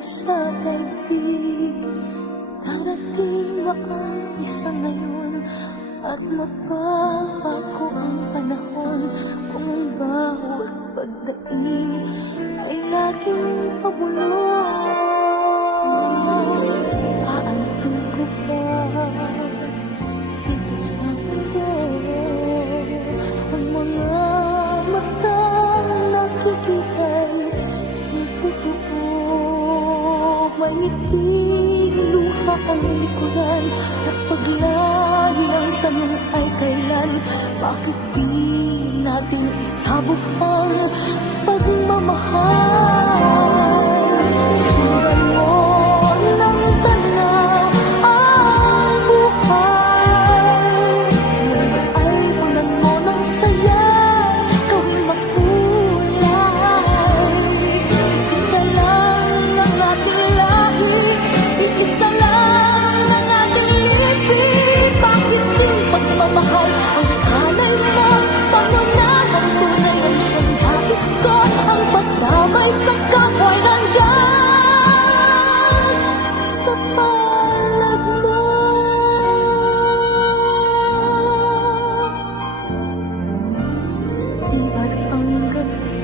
sa daigdig. Darating ba ang isa ngayon at magbabago ang panahon kung bawat pagdating ay laging pabulong? Aantin ko ba dito sa mundo ang mga matang nakikita'y di totoo? May ngiti, luha ang likuran at paglagi ang tanong ay kailan? Bakit di natin isabog ang pagmamahal? Sundan mo ng tanaw ang buhay. Ay punan mo ng saya, gawing magkulay. Isa lang ang ating lahi, isa lang ang ating ibig. Bakit yung pagmamahal ang ikalay mo? Pangunan ang tunay ang siyang nais ko. Ang pagdamay sa kapwa'y nandyan sa palad mo. Di ba't ang gabi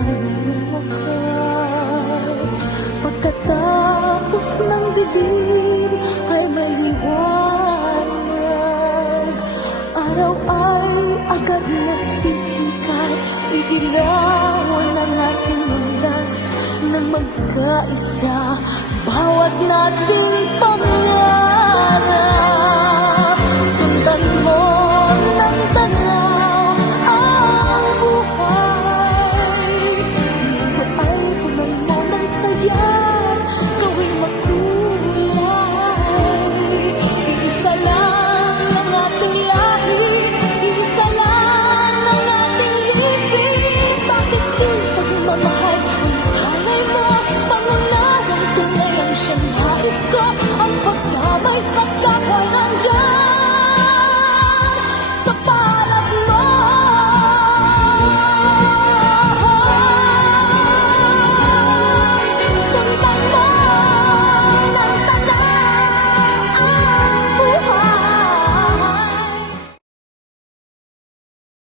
ay mayroong wakas? Pagkatapos ng dilim ay maliwanag. Araw ay agad nasisikat, idilawan ang ating landas ng magkaisa. Bawat nating pangarap, sundan mo ng tanaw ang buhay. Ito ay punan mo ng saya, gawing magkulay. Iisa lang ang ating lahi, isa lang ang ating ibig. Bakit yung pagmamahal